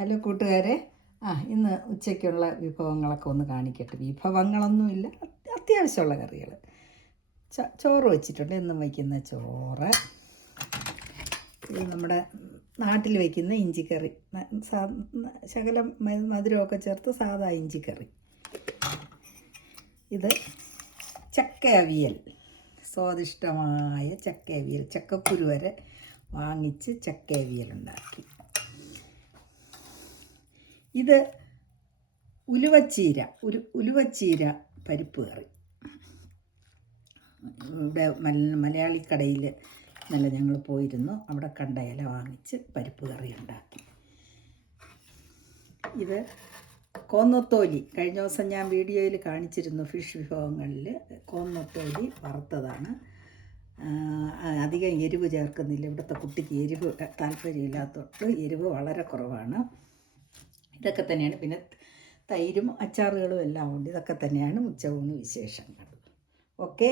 Hello കൂട്ടുകാരെ, ഇന്ന് ഉച്ചയ്ക്കുള്ള വിഭവങ്ങളൊക്കെ ഒന്ന് കാണിക്കട്ടെ. വിഭവങ്ങളൊന്നുമില്ല, അത്യാവശ്യമുള്ള കറികൾ. ചോറ് വെച്ചിട്ടുണ്ട്, എന്നും വയ്ക്കുന്ന ചോറ്. ഇത് നമ്മുടെ നാട്ടിൽ വയ്ക്കുന്ന ഇഞ്ചിക്കറി, ശകലം മധുരമൊക്കെ ചേർത്ത് സാധാ ഇഞ്ചിക്കറി. ഇത് ചക്ക അവിയൽ, സ്വാദിഷ്ടമായ ചക്ക അവിയൽ. ചക്കക്കുരു വരെ വാങ്ങിച്ച് ചക്ക അവിയൽ ഉണ്ടാക്കി. ഇത് ഉലുവച്ചീര പരിപ്പ് കറി. ഇവിടെ മലയാളി കടയിൽ ഞങ്ങൾ പോയിരുന്നു, അവിടെ കണ്ട ഇല വാങ്ങിച്ച് പരിപ്പ് കറി ഉണ്ടാക്കി. ഇത് കോന്നത്തോലി, കഴിഞ്ഞ ദിവസം ഞാൻ വീഡിയോയിൽ കാണിച്ചിരുന്നു ഫിഷ് വിഭവങ്ങളിൽ. കോന്നത്തോലി വറുത്തതാണ്. അധികം എരിവ് ചേർക്കുന്നില്ല, ഇവിടുത്തെ കുട്ടിക്ക് എരിവ് താല്പര്യമില്ലാത്തതുകൊണ്ട് എരിവ് വളരെ കുറവാണ്. ഇതൊക്കെ തന്നെയാണ്. പിന്നെ തൈരും അച്ചാറുകളും എല്ലാം ഉണ്ട്. ഇതൊക്കെ തന്നെയാണ് ഉച്ചയൂണ് വിശേഷങ്ങൾ. ഓക്കേ.